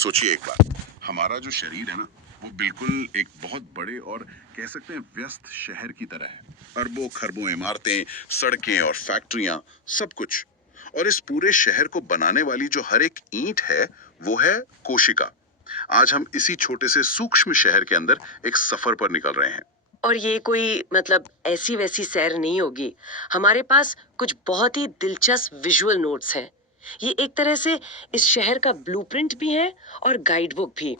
सोचिए एक बार, हमारा जो शरीर है ना, वो बिल्कुल एक बहुत बड़े और कह सकते हैं व्यस्त शहर की तरह है। अरबों खरबों इमारतें, सड़कें और फैक्ट्रियां, सब कुछ। और इस पूरे शहर को बनाने वाली जो हर एक ईंट है, वो है कोशिका। आज हम इसी छोटे से सूक्ष्म शहर के अंदर एक सफर पर निकल रहे हैं। और ये कोई मतलब ऐसी वैसी सैर नहीं होगी। हमारे पास कुछ बहुत ही दिलचस्प विजुअल नोट्स हैं। ये एक तरह से इस शहर का ब्लूप्रिंट भी है और गाइड बुक भी।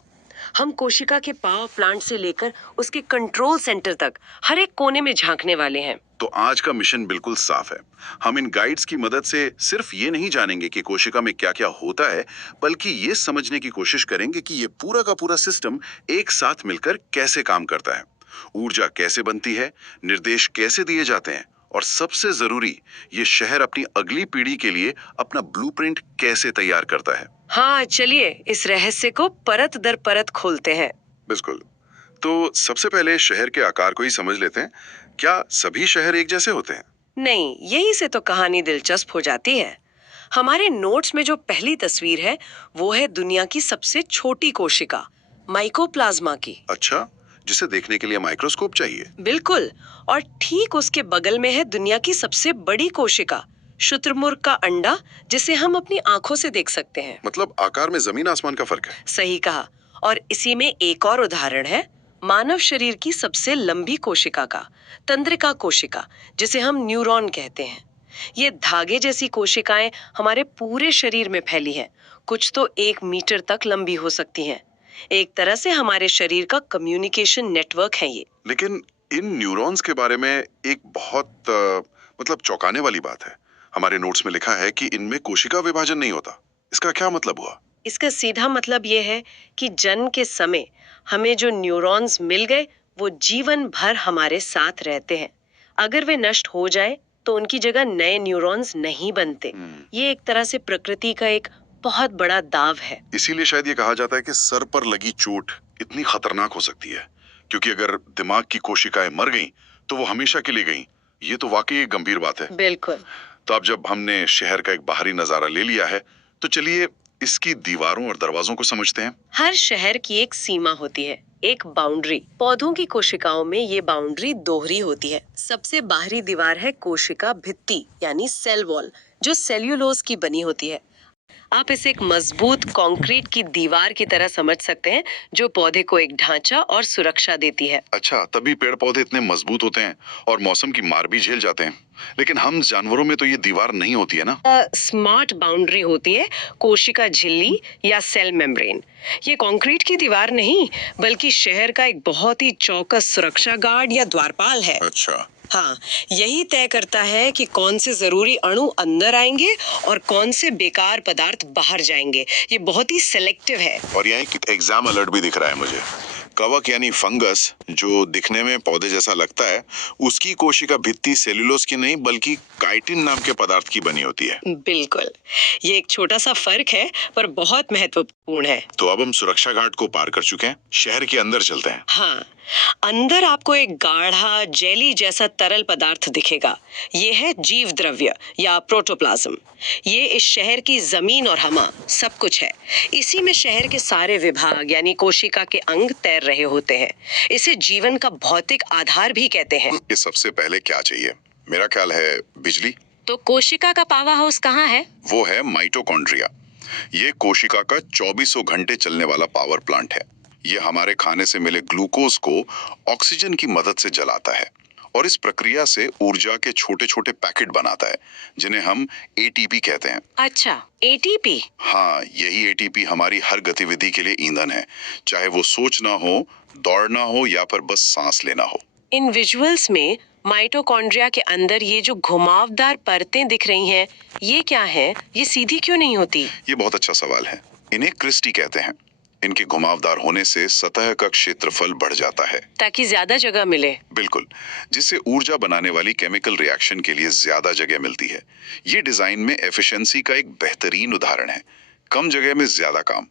हम कोशिका के पावर प्लांट से लेकर उसके कंट्रोल सेंटर तक हर एक कोने में झांकने वाले हैं। तो आज का मिशन बिल्कुल साफ है। हम इन गाइड्स की मदद से सिर्फ ये नहीं जानेंगे कि कोशिका में क्या क्या होता है, बल्कि ये समझने की कोशिश करेंगे कि ये पूरा का पूरा सिस्टम एक साथ मिलकर कैसे काम करता है, ऊर्जा कैसे बनती है, निर्देश कैसे दिए जाते हैं, और सबसे जरूरी, ये शहर अपनी अगली पीढ़ी के लिए अपना ब्लूप्रिंट कैसे तैयार करता है। हाँ, चलिए इस रहस्य को परत दर परत खोलते हैं। बिल्कुल। तो सबसे पहले शहर के आकार को ही समझ लेते हैं। क्या सभी शहर एक जैसे होते हैं? नहीं, यही से तो कहानी दिलचस्प हो जाती है। हमारे नोट्स में जो पहली तस्वीर है, वो है दुनिया की सबसे छोटी कोशिका, माइकोप्लाज्मा की। अच्छा, जिसे देखने के लिए माइक्रोस्कोप चाहिए। बिल्कुल। और ठीक उसके बगल में है दुनिया की सबसे बड़ी कोशिका, शुतुरमुर्ग का अंडा, जिसे हम अपनी आंखों से देख सकते हैं। मतलब आकार में जमीन आसमान का फर्क है। सही कहा। और इसी में एक और उदाहरण है, मानव शरीर की सबसे लंबी कोशिका का, तंत्रिका कोशिका, जिसे हम न्यूरॉन कहते हैं। ये धागे जैसी कोशिकाएं हमारे पूरे शरीर में फैली हैं। कुछ तो 1 मीटर तक लंबी हो सकती हैं। एक तरह से हमारे शरीर का कम्युनिकेशन नेटवर्क है ये। लेकिन इन न्यूरॉन्स के बारे में एक बहुत मतलब चौंकाने वाली बात है। हमारे नोट्स में लिखा है कि इनमें कोशिका विभाजन नहीं होता। इसका क्या मतलब हुआ? इसका सीधा मतलब ये है कि जन्म के समय हमें जो न्यूरॉन्स मिल गए, वो जीवन भर हमारे साथ रहते हैं। अगर वे नष्ट हो जाए तो उनकी जगह नए न्यूरॉन्स नहीं बनते। ये एक तरह से प्रकृति का एक बहुत बड़ा दाव है। इसीलिए शायद ये कहा जाता है कि सर पर लगी चोट इतनी खतरनाक हो सकती है, क्योंकि अगर दिमाग की कोशिकाएं मर गईं, तो वो हमेशा के लिए गईं। ये तो वाकई एक गंभीर बात है। बिल्कुल। तो अब जब हमने शहर का एक बाहरी नजारा ले लिया है, तो चलिए इसकी दीवारों और दरवाजों को समझते हैं। हर शहर की एक सीमा होती है, एक बाउंड्री। पौधों की कोशिकाओं में ये बाउंड्री दोहरी होती है। सबसे बाहरी दीवार है कोशिका भित्ति यानी सेल वॉल, जो सेल्यूलोज की बनी होती है। आप इसे एक मजबूत कंक्रीट की दीवार की तरह समझ सकते हैं, जो पौधे को एक ढांचा और सुरक्षा देती है। अच्छा, तभी पेड़ पौधे इतने मजबूत होते हैं और मौसम की मार भी झेल जाते हैं। लेकिन हम जानवरों में तो ये दीवार नहीं होती है ना। स्मार्ट बाउंड्री होती है कोशिका झिल्ली या सेल मेम्ब्रेन। ये कंक्रीट की दीवार नहीं, बल्कि शहर का एक बहुत ही चौकस सुरक्षा गार्ड या द्वारपाल है। अच्छा। हाँ, यही तय करता है कि कौन से जरूरी अणु अंदर आएंगे और कौन से बेकार पदार्थ बाहर जाएंगे। ये बहुत ही सेलेक्टिव है। और यहाँ एक एग्जाम अलर्ट भी दिख रहा है मुझे। कवक यानी फंगस, जो दिखने में पौधे जैसा लगता है, उसकी कोशिका भित्ति सेल्यूलोज की नहीं बल्कि काइटिन नाम के पदार्थ की बनी होती है। बिल्कुल। ये एक छोटा सा फर्क है, पर बहुत महत्वपूर्ण है। तो अब हम सुरक्षा घाट को पार कर चुके हैं, शहर के अंदर चलते हैं। हाँ, अंदर आपको एक गाढ़ा जेली जैसा तरल पदार्थ दिखेगा। ये है जीव द्रव्य या प्रोटोप्लाज्म। ये इस शहर की जमीन और हवा सब कुछ है। इसी में शहर के सारे विभाग यानी कोशिका के अंग तैर रहे होते हैं। इसे जीवन का भौतिक आधार भी कहते हैं। ये सबसे पहले क्या चाहिए? मेरा ख्याल है बिजली। तो कोशिका का पावर हाउस कहाँ है? वो है माइटोकॉन्ड्रिया। ये कोशिका का 2400 घंटे चलने वाला पावर प्लांट है। ये हमारे खाने से मिले ग्लूकोज को ऑक्सीजन की मदद से जलाता है और इस प्रक्रिया से ऊर्जा के छोटे छोटे पैकेट बनाता है, जिन्हें हम एटीपी कहते हैं। अच्छा, एटीपी। हाँ, यही एटीपी हमारी हर गतिविधि के लिए ईंधन है, चाहे वो सोचना हो, दौड़ना हो या फिर बस सांस लेना हो। इन विजुअल्स में माइटोकॉन्ड्रिया के अंदर ये जो घुमावदार परतें दिख रही हैं, ये क्या है? ये सीधी क्यों नहीं होती? ये बहुत अच्छा सवाल है। इन्हें क्रिस्टी कहते हैं। इनके घुमावदार होने से सतह का क्षेत्रफल बढ़ जाता है, ताकि ज्यादा जगह मिले। बिल्कुल, जिससे ऊर्जा बनाने वाली केमिकल रिएक्शन के लिए ज्यादा जगह मिलती है। ये डिजाइन में एफिशिएंसी का एक बेहतरीन उदाहरण है। कम जगह में ज्यादा काम।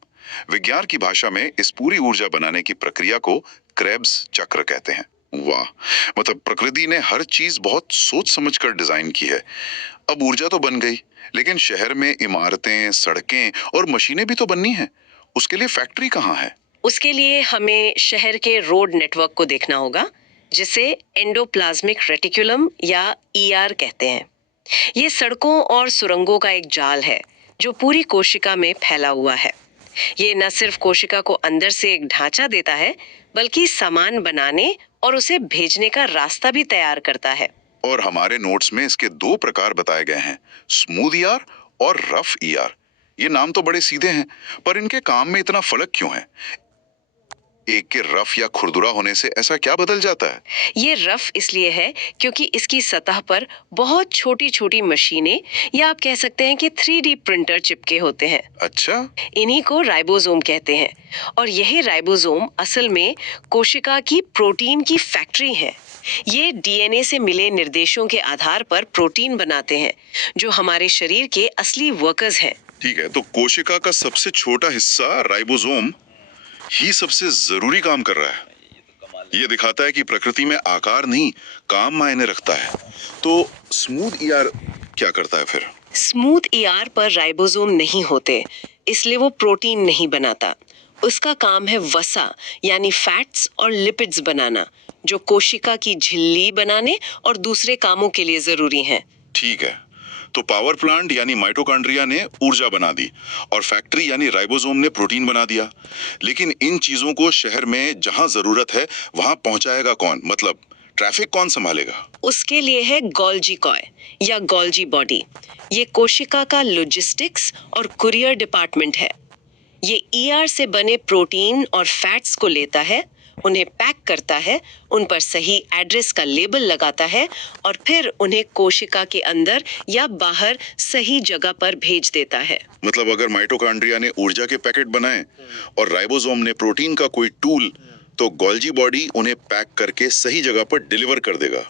विज्ञान की भाषा में इस पूरी ऊर्जा बनाने की प्रक्रिया को क्रेब्स चक्र कहते हैं। वाह, मतलब प्रकृति ने हर चीज बहुत सोच समझकर डिजाइन की है। अब ऊर्जा तो बन गई, लेकिन शहर में इमारतें, सड़कें और मशीनें भी तो बननी हैं। उसके लिए फैक्ट्री कहाँ है? उसके लिए हमें शहर के रोड नेटवर्क को देखना होगा, जिसे एंडोप्लाज्मिक रेटिकुलम या ईआर कहते हैं। ये सड़कों और सुरंगों का एक जाल है जो पूरी कोशिका में फैला हुआ है। ये न सिर्फ कोशिका को अंदर से एक ढांचा देता है, बल्कि सामान बनाने और उसे भेजने का रास्ता भी तैयार करता है। और हमारे नोट्स में इसके दो प्रकार बताए गए हैं, स्मूथ ईआर और रफ ईआर। ये नाम तो बड़े सीधे हैं, पर इनके काम में इतना फर्क क्यों है? एक के रफ या खुरदुरा होने से ऐसा क्या बदल जाता है? ये रफ इसलिए है क्योंकि इसकी सतह पर बहुत छोटी छोटी मशीनें या आप कह सकते हैं कि 3D प्रिंटर चिपके होते हैं। अच्छा, इन्हीं को राइबोसोम कहते हैं और यही राइबोसोम असल में कोशिका की प्रोटीन की फैक्ट्री है। ये डीएनए से मिले निर्देशों के आधार पर प्रोटीन बनाते हैं जो हमारे शरीर के असली वर्कर्स हैं। ठीक है, तो कोशिका का सबसे छोटा हिस्सा राइबोसोम ही सबसे जरूरी काम कर रहा है। ये दिखाता है कि प्रकृति में आकार नहीं, काम मायने रखता है। तो स्मूथ ईआर क्या करता है फिर? स्मूथ ईआर पर राइबोसोम नहीं होते, इसलिए वो प्रोटीन नहीं बनाता। उसका काम है वसा यानी फैट्स और लिपिड्स बनाना, जो कोशिका की झिल्ली बनाने और दूसरे कामों के लिए जरूरी हैं। ठीक है, तो पावर प्लांट यानी माइटोकॉन्ड्रिया ने ऊर्जा बना दी और फैक्ट्री यानी राइबोसोम ने प्रोटीन बना दिया। लेकिन इन चीजों को शहर में जहां जरूरत है वहां पहुंचाएगा कौन? मतलब ट्रैफिक कौन संभालेगा? उसके लिए है गोल्जी कॉय या गोल्जी बॉडी। ये कोशिका का लॉजिस्टिक्स और कुरियर डिपार्टमेंट है। ये ईआर से बने प्रोटीन और फैट्स को लेता है, उन्हें पैक करता है, उन पर सही एड्रेस का लेबल लगाता है और फिर उन्हें कोशिका के अंदर या बाहर सही जगह पर भेज देता है। मतलब अगर माइटोकॉन्ड्रिया ने ऊर्जा के पैकेट बनाए और राइबोसोम ने प्रोटीन का कोई टूल, तो गोल्जी बॉडी उन्हें पैक करके सही जगह पर डिलीवर कर देगा।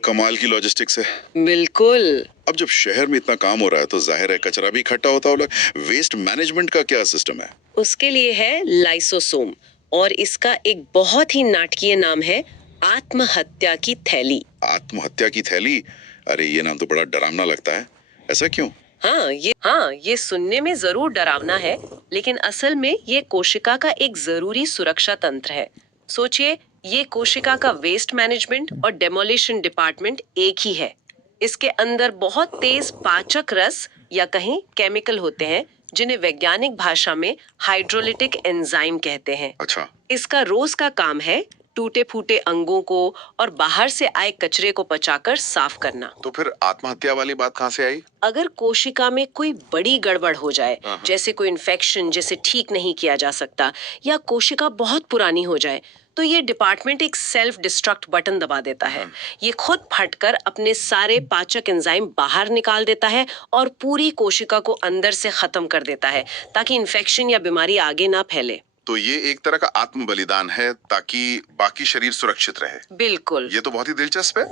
कमाल की लॉजिस्टिक्स है। बिल्कुल। अब जब शहर में इतना काम हो रहा है तो जाहिर है कचरा भी इकट्ठा होता होगा। वेस्ट मैनेजमेंट का क्या सिस्टम है? उसके लिए है लाइसोसोम और इसका एक बहुत ही नाटकीय नाम है आत्महत्या की थैली। आत्महत्या की थैली? अरे ये नाम तो बड़ा डरावना लगता है, ऐसा क्यों? हाँ, ये सुनने में जरूर डरावना है, लेकिन असल में ये कोशिका का एक जरूरी सुरक्षा तंत्र है। सोचिए, ये कोशिका का वेस्ट मैनेजमेंट और डेमोलिशन डिपार्टमेंट एक ही है। इसके अंदर बहुत तेज पाचक रस या कहीं केमिकल होते हैं, जिन्हें वैज्ञानिक भाषा में हाइड्रोलिटिक एंजाइम कहते हैं। अच्छा, इसका रोज का काम है टूटे फूटे अंगों को और बाहर से आए कचरे को पचाकर साफ करना। तो फिर आत्महत्या वाली बात कहाँ से आई? अगर कोशिका में कोई बड़ी गड़बड़ हो जाए, जैसे कोई इन्फेक्शन जिसे ठीक नहीं किया जा सकता, या कोशिका बहुत पुरानी हो जाए, तो ये डिपार्टमेंट एक सेल्फ डिस्ट्रक्ट बटन दबा देता है। ये खुद फटकर अपने सारे पाचक एंजाइम बाहर निकाल देता है और पूरी कोशिका को अंदर से खत्म कर देता है, ताकि इन्फेक्शन या बीमारी आगे ना फैले। तो ये एक तरह का आत्म बलिदान है ताकि बाकी शरीर सुरक्षित रहे। बिल्कुल। ये तो बहुत ही दिलचस्प है।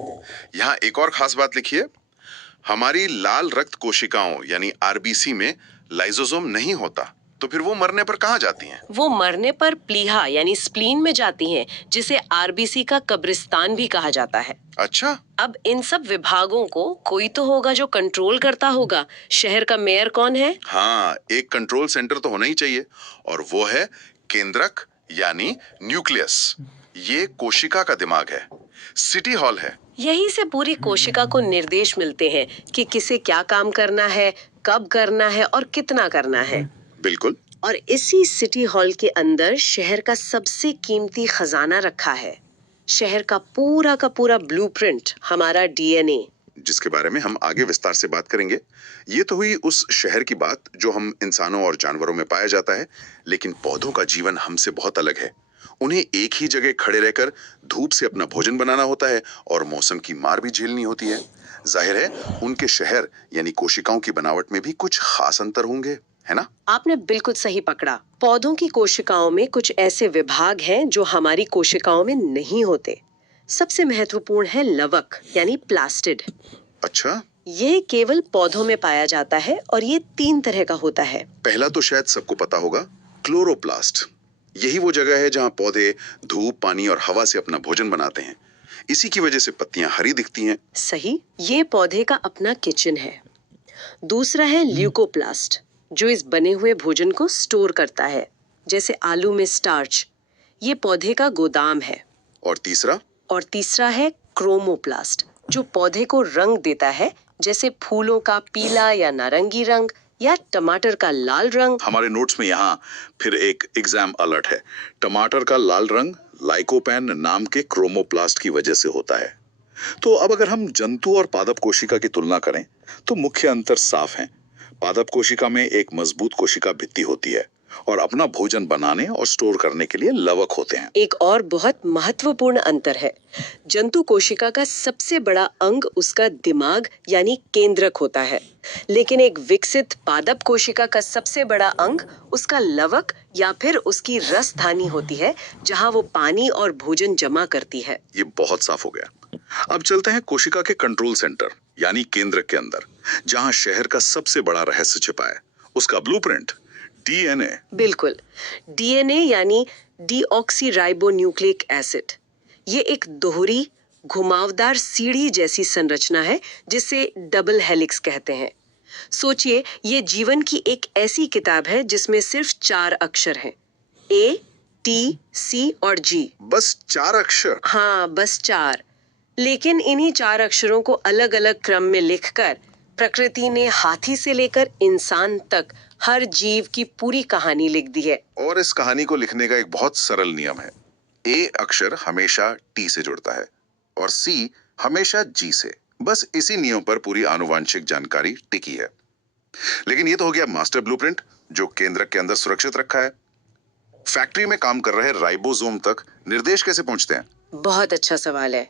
यहाँ एक और खास बात लिखी है, हमारी लाल रक्त कोशिकाओं यानी आरबीसी में लाइसोसोम नहीं होता, तो फिर वो मरने पर कहाँ जाती हैं? वो मरने पर प्लीहा यानी स्प्लीन में जाती हैं, जिसे आरबीसी का कब्रिस्तान भी कहा जाता है। अच्छा, अब इन सब विभागों को कोई तो होगा जो कंट्रोल करता होगा। शहर का मेयर कौन है? हाँ, एक कंट्रोल सेंटर तो होना ही चाहिए, और वो है केंद्रक यानी न्यूक्लियस। ये कोशिका का दिमाग है, सिटी हॉल है। यही से पूरी कोशिका को निर्देश मिलते हैं कि किसे क्या काम करना है, कब करना है और कितना करना है। बिल्कुल। और इसी सिटी हॉल के अंदर शहर का सबसे कीमती खजाना रखा है। शहर का पूरा ब्लूप्रिंट, हमारा डीएनए, जिसके बारे में हम आगे विस्तार से बात करेंगे। ये तो हुई उस शहर की बात जो हम इंसानों और जानवरों में पाया जाता है, लेकिन पौधों का जीवन हमसे बहुत अलग है। उन्हें एक ही जगह खड़े रहकर धूप से अपना भोजन बनाना होता है और मौसम की मार भी झेलनी होती है। जाहिर है उनके शहर यानी कोशिकाओं की बनावट में भी कुछ खास अंतर होंगे, है ना? आपने बिल्कुल सही पकड़ा। पौधों की कोशिकाओं में कुछ ऐसे विभाग हैं जो हमारी कोशिकाओं में नहीं होते। सबसे महत्वपूर्ण है लवक यानी प्लास्टिड। अच्छा, ये केवल पौधों में पाया जाता है और ये 3 तरह का होता है। पहला तो शायद सबको पता होगा, क्लोरोप्लास्ट। यही वो जगह है जहां पौधे धूप, पानी और हवा से अपना भोजन बनाते हैं। इसी की वजह से पत्तियां हरी दिखती हैं। सही, ये पौधे का अपना किचन है। दूसरा है ल्यूकोप्लास्ट, जो इस बने हुए भोजन को स्टोर करता है। जैसे आलू में स्टार्च, ये पौधे का गोदाम है। और तीसरा? और तीसरा है क्रोमोप्लास्ट, जो पौधे को रंग देता है, जैसे फूलों का पीला या नारंगी रंग या टमाटर का लाल रंग। हमारे नोट्स में यहाँ फिर एक एग्जाम अलर्ट है। टमाटर का लाल रंग लाइकोपेन नाम के क्रोमोप्लास्ट की वजह से होता है। तो अब अगर हम जंतु और पादप कोशिका की तुलना करें तो मुख्य अंतर साफ है। पादप कोशिका में एक मजबूत कोशिका भित्ति होती है और अपना भोजन बनाने और स्टोर करने के लिए लवक होते हैं। एक और बहुत महत्वपूर्ण अंतर है, जंतु कोशिका का सबसे बड़ा अंग उसका दिमाग यानी केंद्रक होता है, लेकिन एक विकसित पादप कोशिका का सबसे बड़ा अंग उसका लवक या फिर उसकी रसधानी होती है, जहां वो पानी और भोजन जमा करती है। ये बहुत साफ हो गया। अब चलते हैं कोशिका के कंट्रोल सेंटर यानी केंद्रक के अंदर, जहां शहर का सबसे बड़ा रहस्य छिपा है, उसका ब्लूप्रिंट डीएनए। बिल्कुल, डीएनए यानी डीऑक्सीराइबोन्यूक्लिक एसिड। ये एक दोहरी घुमावदार सीढ़ी जैसी संरचना है, जिसे डबल हेलिक्स कहते हैं। सोचिए, ये जीवन की एक ऐसी किताब है जिसमें सिर्फ 4 अक्षर हैं, ए, टी, सी और जी। बस 4 अक्षर? हाँ, बस 4। लेकिन इन्हीं 4 अक्षरों को अलग-अलग क्रम में लिखकर प्रकृति ने हाथी से लेकर इंसान तक हर जीव की पूरी कहानी लिख दी है। और इस कहानी को लिखने का एक बहुत सरल नियम है। ए अक्षर हमेशा टी से जुड़ता है और सी हमेशा जी से। बस इसी नियम पर पूरी आनुवांशिक जानकारी टिकी है। लेकिन ये तो हो गया मास्टर ब्लूप्रिंट, जो केंद्रक के अंदर सुरक्षित रखा है। फैक्ट्री में काम कर रहे राइबोसोम तक निर्देश कैसे पहुंचते हैं? बहुत अच्छा सवाल है।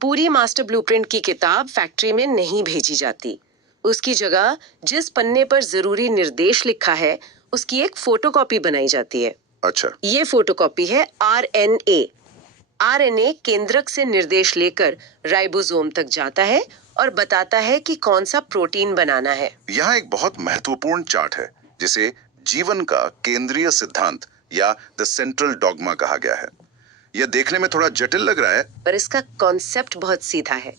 पूरी मास्टर ब्लूप्रिंट की किताब फैक्ट्री में नहीं भेजी जाती। उसकी जगह जिस पन्ने पर जरूरी निर्देश लिखा है, उसकी एक फोटोकॉपी बनाई जाती है। अच्छा। ये फोटोकॉपी है आरएनए। आरएनए केंद्रक से निर्देश लेकर राइबोसोम तक जाता है और बताता है कि कौन सा प्रोटीन बनाना है। यहाँ एक बहुत महत्वपूर्ण चार्ट है, जिसे जीवन का केंद्रीय सिद्धांत या द सेंट्रल डॉगमा कहा गया है। यह देखने में थोड़ा जटिल लग रहा है, पर इसका कॉन्सेप्ट बहुत सीधा है।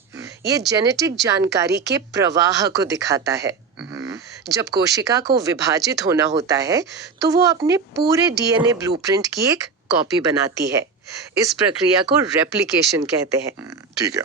ये जेनेटिक जानकारी के प्रवाह को दिखाता है। जब कोशिका को विभाजित होना होता है, तो वो अपने पूरे डीएनए ब्लूप्रिंट की एक कॉपी बनाती है। इस प्रक्रिया को रेप्लिकेशन कहते हैं। ठीक है,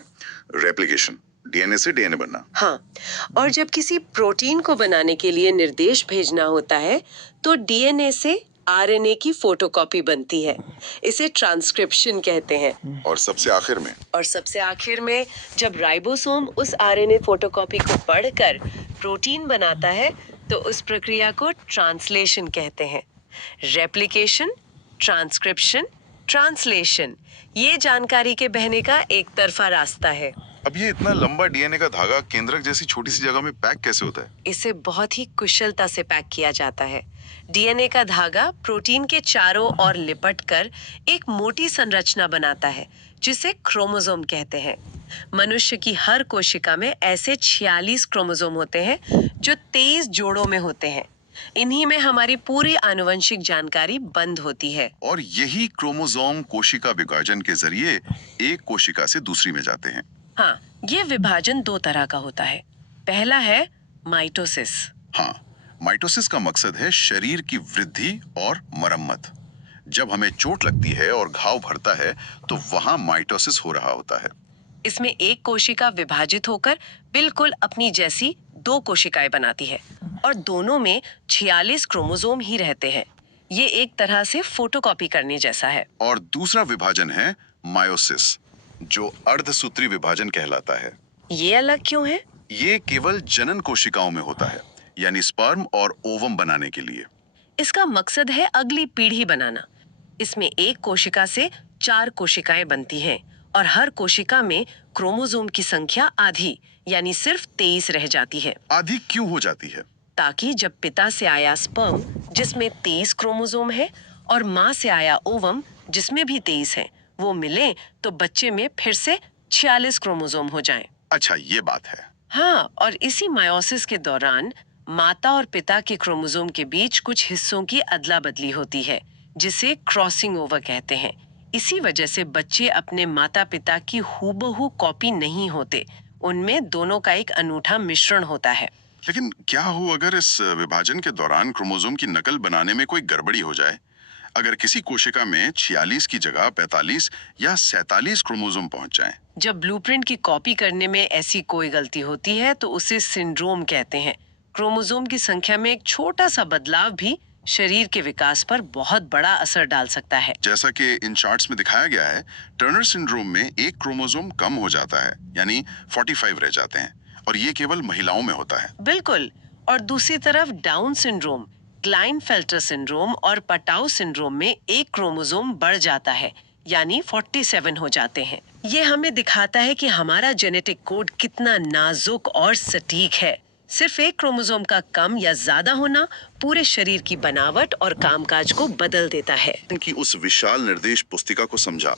रेप्लिकेशन, डीएनए से डीएनए बनना। हाँ, और जब किसी प्रोटीन को बनाने के लिए निर्देश भेजना होता है, तो डीएनए से आरएनए की फोटोकॉपी बनती है। इसे ट्रांसक्रिप्शन कहते हैं। और सबसे आखिर में जब राइबोसोम उस आरएनए फोटोकॉपी को पढ़कर प्रोटीन बनाता है, तो उस प्रक्रिया को ट्रांसलेशन कहते हैं। रेप्लिकेशन, ट्रांसक्रिप्शन, ट्रांसलेशन, ये जानकारी के बहने का एक तरफा रास्ता है। अब ये इतना लंबा डीएनए का धागा केंद्रक जैसी छोटी सी जगह में पैक कैसे होता है? इसे बहुत ही कुशलता से पैक किया जाता है। डीएनए का धागा प्रोटीन के चारों ओर लिपटकर एक मोटी संरचना बनाता है, जिसे क्रोमोसोम कहते हैं। मनुष्य की हर कोशिका में ऐसे 46 क्रोमोसोम होते हैं, जो 23 जोड़ों में होते हैं। इन्हीं में हमारी पूरी आनुवंशिक जानकारी बंद होती है। और यही क्रोमोसोम कोशिका विभाजन के जरिए एक कोशिका से दूसरी में जाते हैं। हाँ, ये विभाजन 2 तरह का होता है। पहला है माइटोसिस। हाँ, माइटोसिस का मकसद है शरीर की वृद्धि और मरम्मत। जब हमें चोट लगती है और घाव भरता है, तो वहां माइटोसिस हो रहा होता है। इसमें एक कोशिका विभाजित होकर बिल्कुल अपनी जैसी 2 कोशिकाएं बनाती है और दोनों में 46 क्रोमोसोम ही रहते हैं। ये एक तरह से फोटोकॉपी करने जैसा है। और दूसरा विभाजन है मायोसिस, जो अर्धसूत्री विभाजन कहलाता है। ये अलग क्यों है? ये केवल जनन कोशिकाओं में होता है, यानी स्पर्म और ओवम बनाने के लिए। इसका मकसद है अगली पीढ़ी बनाना। इसमें एक कोशिका से 4 कोशिकाएं बनती हैं और हर कोशिका में क्रोमोसोम की संख्या आधी, यानी सिर्फ 23 रह जाती है। आधी क्यों हो जाती है? ताकि जब पिता से आया स्पर्म, जिसमें 23 क्रोमोसोम है, और माँ से आया ओवम, जिसमें भी 23 है, वो मिले तो बच्चे में फिर से 46 क्रोमोसोम हो जाएं। अच्छा, ये बात है। हाँ, और इसी मायोसिस के दौरान माता और पिता के क्रोमोसोम के बीच कुछ हिस्सों की अदला बदली होती है, जिसे क्रॉसिंग ओवर कहते हैं। इसी वजह से बच्चे अपने माता पिता की हूबहू कॉपी नहीं होते। उनमें दोनों का एक अनूठा मिश्रण होता है। लेकिन क्या हो अगर इस विभाजन के दौरान क्रोमोसोम की नकल बनाने में कोई गड़बड़ी हो जाए? अगर किसी कोशिका में 46 की जगह 45 या 47 क्रोमोसोम पहुंच जाएं, जब ब्लूप्रिंट की कॉपी करने में ऐसी कोई गलती होती है तो उसे सिंड्रोम कहते हैं। क्रोमोसोम की संख्या में एक छोटा सा बदलाव भी शरीर के विकास पर बहुत बड़ा असर डाल सकता है। जैसा कि इन चार्ट्स में दिखाया गया है, टर्नर सिंड्रोम में एक क्रोमोसोम कम हो जाता है, यानी 45 रह जाते हैं, और ये केवल महिलाओं में होता है। बिल्कुल। और दूसरी तरफ डाउन सिंड्रोम, क्लाइनफेल्टर सिंड्रोम और पटाउ सिंड्रोम में एक क्रोमोसोम बढ़ जाता है, यानी 47 हो जाते हैं। ये हमें दिखाता है कि हमारा जेनेटिक कोड कितना नाजुक और सटीक है। सिर्फ एक क्रोमोसोम का कम या ज्यादा होना पूरे शरीर की बनावट और कामकाज को बदल देता है। कि उस विशाल निर्देश पुस्तिका को समझा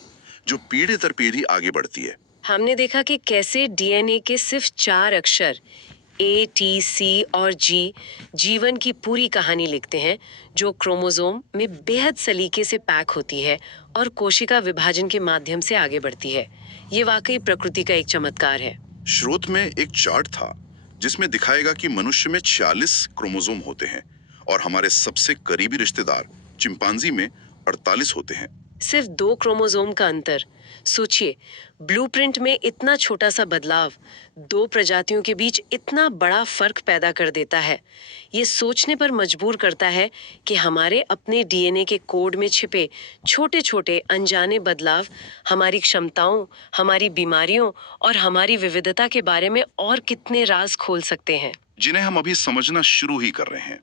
जो पीढ़ी दर पीढ़ी आगे बढ़ती है। हमने देखा कि कैसे डीएनए के सिर्फ 4 अक्षर ए, टी, सी और जी जीवन की पूरी कहानी लिखते हैं, जो क्रोमोसोम में बेहद सलीके से पैक होती है और कोशिका विभाजन के माध्यम से आगे बढ़ती है। ये वाकई प्रकृति का एक चमत्कार है। स्रोत में एक चार्ट था जिसमें दिखाएगा कि मनुष्य में 46 क्रोमोसोम होते हैं और हमारे सबसे करीबी रिश्तेदार चिंपांजी में 48 होते हैं। सिर्फ 2 क्रोमोसोम का अंतर। सोचिए, ब्लूप्रिंट में इतना छोटा सा बदलाव 2 प्रजातियों के बीच इतना बड़ा फर्क पैदा कर देता है। ये सोचने पर मजबूर करता है कि हमारे अपने डीएनए के कोड में छिपे छोटे छोटे अनजाने बदलाव हमारी क्षमताओं, हमारी बीमारियों और हमारी विविधता के बारे में और कितने राज खोल सकते हैं, जिन्हें हम अभी समझना शुरू ही कर रहे हैं।